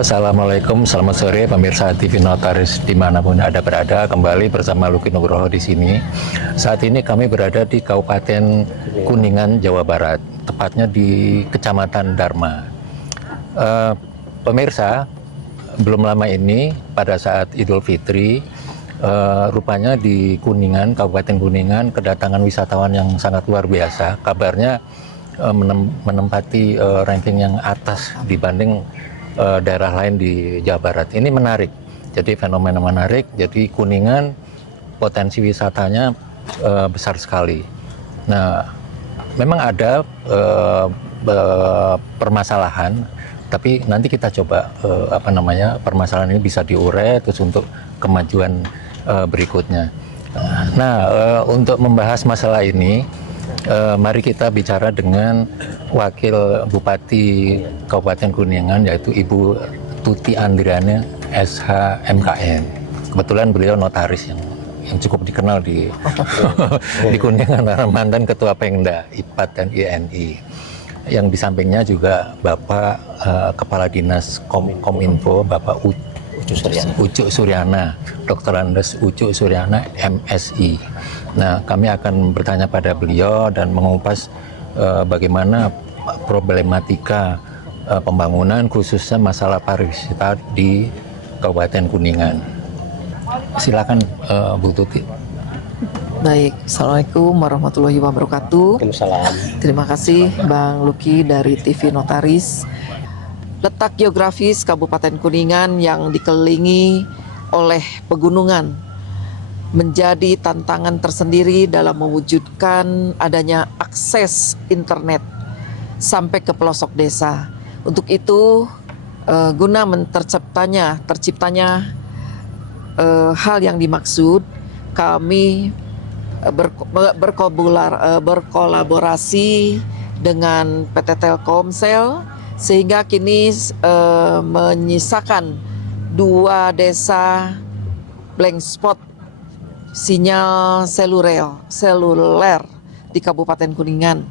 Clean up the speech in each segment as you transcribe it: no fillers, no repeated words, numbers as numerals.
Halo, assalamualaikum, selamat sore pemirsa TV Notaris dimanapun Anda berada. Kembali bersama Luki Nugroho di sini. Saat ini kami berada di Kabupaten Kuningan, Jawa Barat, tepatnya di Kecamatan Dharma. Pemirsa, belum lama ini pada saat Idul Fitri, rupanya di Kuningan, Kabupaten Kuningan, kedatangan wisatawan yang sangat luar biasa. Kabarnya menempati ranking yang atas dibanding daerah lain di Jawa Barat. Ini menarik, jadi fenomena menarik. Jadi Kuningan potensi wisatanya besar sekali. Nah, memang ada permasalahan, tapi nanti kita coba permasalahan ini bisa diurai terus untuk kemajuan berikutnya. Nah, untuk membahas masalah ini, mari kita bicara dengan Wakil Bupati Kabupaten Kuningan, yaitu Ibu Tuti Andriani SH MKN. Kebetulan beliau notaris yang cukup dikenal di di Kuningan, karena mantan Ketua Pengda IPAT dan INI. Yang di sampingnya juga Bapak Kepala Dinas Kominfo, Bapak Ucuk Suryana, Dr. Andes Ucuk Suryana, MSI. Nah, kami akan bertanya pada beliau dan mengupas bagaimana problematika pembangunan, khususnya masalah pariwisata di Kabupaten Kuningan. Silakan, Bu Tuti. Baik, Assalamualaikum warahmatullahi wabarakatuh. Waalaikumsalam. Terima kasih Bang Luki dari TV Notaris. Letak geografis Kabupaten Kuningan yang dikelilingi oleh pegunungan menjadi tantangan tersendiri dalam mewujudkan adanya akses internet sampai ke pelosok desa. Untuk itu, guna terciptanya hal yang dimaksud, kami berkolaborasi dengan PT Telkomsel sehingga kini menyisakan 2 desa blank spot sinyal seluler di Kabupaten Kuningan,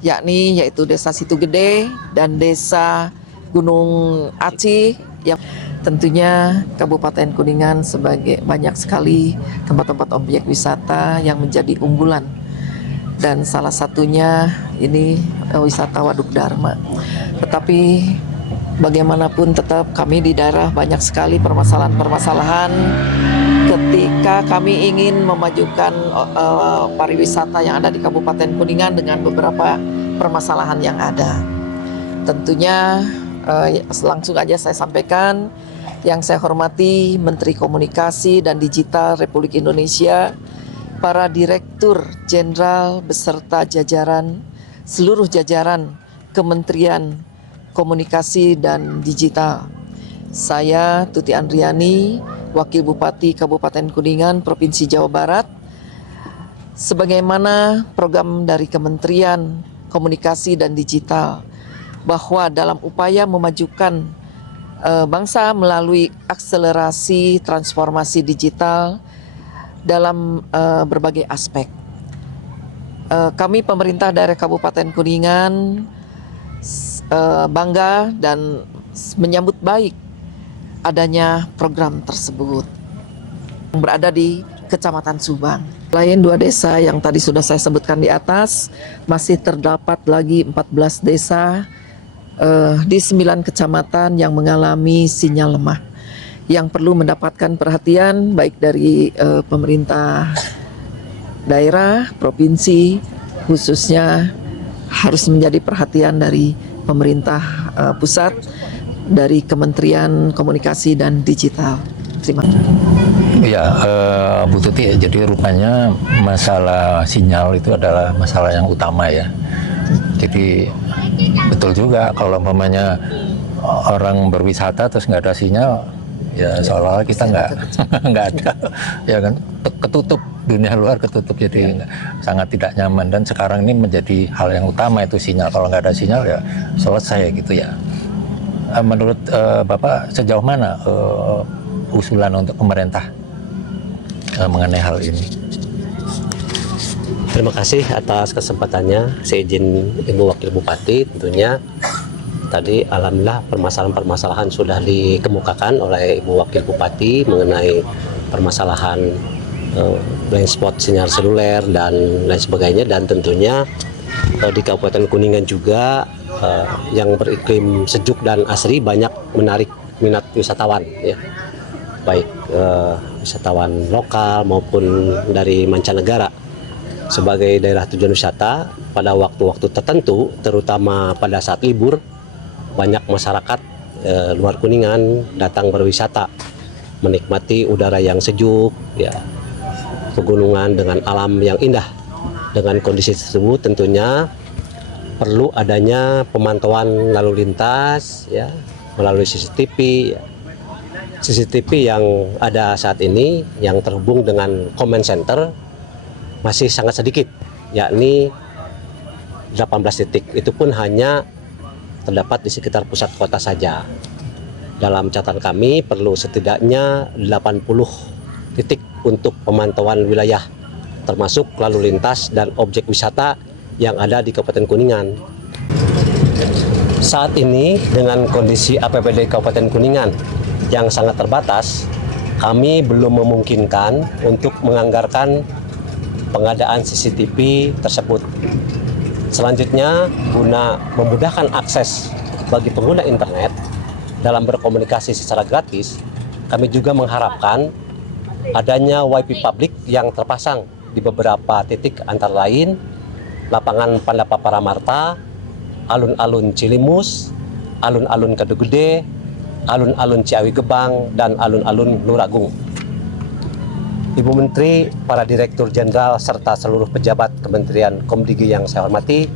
yaitu Desa Situgede dan Desa Gunung Aci, yang tentunya Kabupaten Kuningan sebagai banyak sekali tempat-tempat objek wisata yang menjadi unggulan, dan salah satunya ini wisata Waduk Dharma. Tetapi bagaimanapun tetap kami di daerah banyak sekali permasalahan-permasalahan ketika kami ingin memajukan pariwisata yang ada di Kabupaten Kuningan dengan beberapa permasalahan yang ada. Tentunya langsung aja saya sampaikan, yang saya hormati Menteri Komunikasi dan Digital Republik Indonesia, para Direktur Jenderal beserta seluruh jajaran Kementerian Komunikasi dan Digital. Saya Tuti Andriani, Wakil Bupati Kabupaten Kuningan, Provinsi Jawa Barat. Sebagaimana program dari Kementerian Komunikasi dan Digital, bahwa dalam upaya memajukan bangsa melalui akselerasi transformasi digital dalam berbagai aspek. Kami pemerintah daerah Kabupaten Kuningan bangga dan menyambut baik adanya program tersebut yang berada di Kecamatan Subang. Selain 2 desa yang tadi sudah saya sebutkan di atas, masih terdapat lagi 14 desa di 9 kecamatan yang mengalami sinyal lemah, yang perlu mendapatkan perhatian baik dari pemerintah daerah, provinsi, khususnya harus menjadi perhatian dari pemerintah pusat, dari Kementerian Komunikasi dan Digital. Terima kasih. Ya, Bu Tuti, jadi rupanya masalah sinyal itu adalah masalah yang utama ya. Jadi betul juga kalau umpamanya orang berwisata terus nggak ada sinyal, ya seolah-olah kita nggak ada, ya kan, ketutup, dunia luar ketutup, jadi sangat tidak nyaman. Dan sekarang ini menjadi hal yang utama itu sinyal. Kalau nggak ada sinyal ya selesai gitu ya. Menurut Bapak sejauh mana usulan untuk pemerintah mengenai hal ini? Terima kasih atas kesempatannya. Saya izin Ibu Wakil Bupati tentunya tadi alhamdulillah permasalahan-permasalahan sudah dikemukakan oleh Ibu Wakil Bupati mengenai permasalahan blind spot sinyal seluler dan lain sebagainya, dan tentunya di Kabupaten Kuningan juga yang beriklim sejuk dan asri banyak menarik minat wisatawan ya, baik wisatawan lokal maupun dari mancanegara. Sebagai daerah tujuan wisata pada waktu-waktu tertentu, terutama pada saat libur, banyak masyarakat luar Kuningan datang berwisata, menikmati udara yang sejuk, ya, pegunungan dengan alam yang indah. Dengan kondisi tersebut tentunya perlu adanya pemantauan lalu lintas, ya, melalui CCTV. Ya. CCTV yang ada saat ini yang terhubung dengan command center masih sangat sedikit, yakni 18 titik. Itu pun hanya terdapat di sekitar pusat kota saja. Dalam catatan kami perlu setidaknya 80 titik untuk pemantauan wilayah, termasuk lalu lintas dan objek wisata yang ada di Kabupaten Kuningan. Saat ini dengan kondisi APBD Kabupaten Kuningan yang sangat terbatas, kami belum memungkinkan untuk menganggarkan pengadaan CCTV tersebut. Selanjutnya, guna memudahkan akses bagi pengguna internet dalam berkomunikasi secara gratis, kami juga mengharapkan adanya WiFi publik yang terpasang di beberapa titik, antara lain lapangan Pandapa Paramarta, alun-alun Cilimus, alun-alun Kedugede, alun-alun Ciawi Gebang, dan alun-alun Luragung. Ibu Menteri, para Direktur Jenderal, serta seluruh pejabat Kementerian Komdigi yang saya hormati,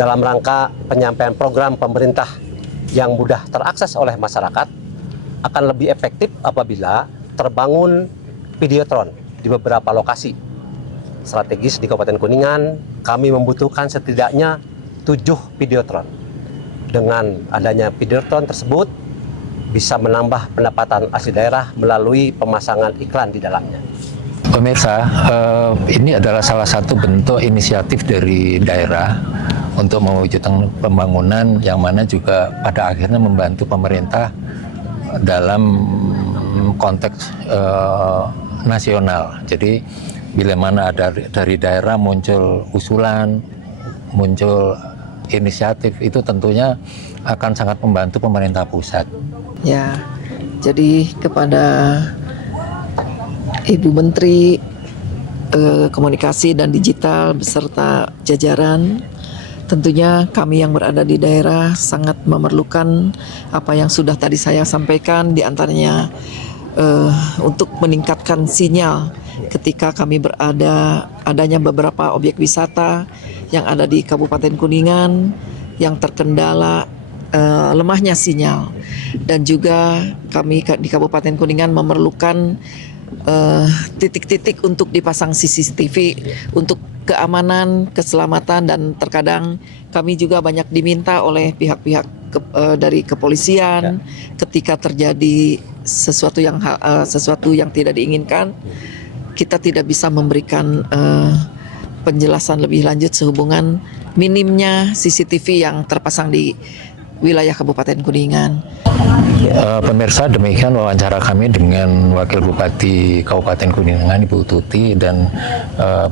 dalam rangka penyampaian program pemerintah yang mudah terakses oleh masyarakat, akan lebih efektif apabila terbangun videotron di beberapa lokasi strategis di Kabupaten Kuningan. Kami membutuhkan setidaknya 7 videotron. Dengan adanya videotron tersebut, bisa menambah pendapatan asli daerah melalui pemasangan iklan di dalamnya. Pemirsa, ini adalah salah satu bentuk inisiatif dari daerah untuk mewujudkan pembangunan yang mana juga pada akhirnya membantu pemerintah dalam konteks nasional. Jadi bila mana ada dari daerah muncul usulan, muncul inisiatif, itu tentunya akan sangat membantu pemerintah pusat. Ya, jadi kepada Ibu Menteri Komunikasi dan Digital beserta jajaran, tentunya kami yang berada di daerah sangat memerlukan apa yang sudah tadi saya sampaikan, di antaranya untuk meningkatkan sinyal ketika kami adanya beberapa objek wisata yang ada di Kabupaten Kuningan yang terkendala lemahnya sinyal, dan juga kami di Kabupaten Kuningan memerlukan titik-titik untuk dipasang CCTV untuk keamanan, keselamatan, dan terkadang kami juga banyak diminta oleh pihak-pihak dari kepolisian ketika terjadi sesuatu yang tidak diinginkan, kita tidak bisa memberikan penjelasan lebih lanjut sehubungan minimnya CCTV yang terpasang di wilayah Kabupaten Kuningan. Pemirsa, demikian wawancara kami dengan Wakil Bupati Kabupaten Kuningan Ibu Tuti dan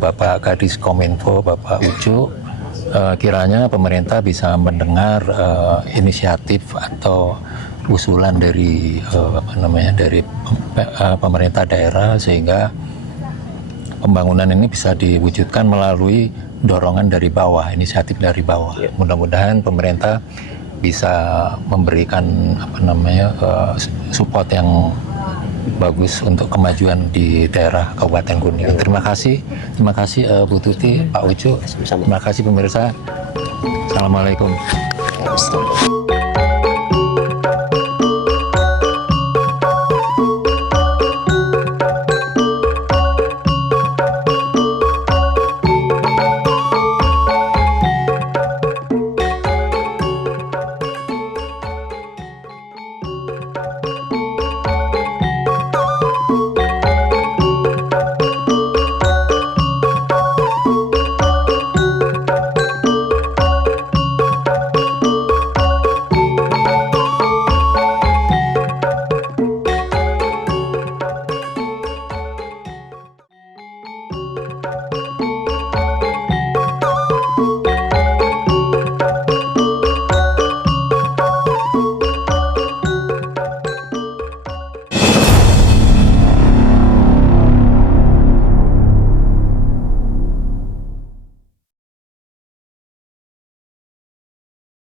Bapak Kadis Kominfo Bapak Ucu. Kiranya pemerintah bisa mendengar inisiatif atau usulan dari dari pemerintah daerah, sehingga pembangunan ini bisa diwujudkan melalui dorongan dari bawah, inisiatif dari bawah. Mudah-mudahan pemerintah bisa memberikan support yang bagus untuk kemajuan di daerah Kabupaten Kuningan. Terima kasih Bu Tuti, Pak Ucu. Terima kasih pemirsa. Assalamualaikum.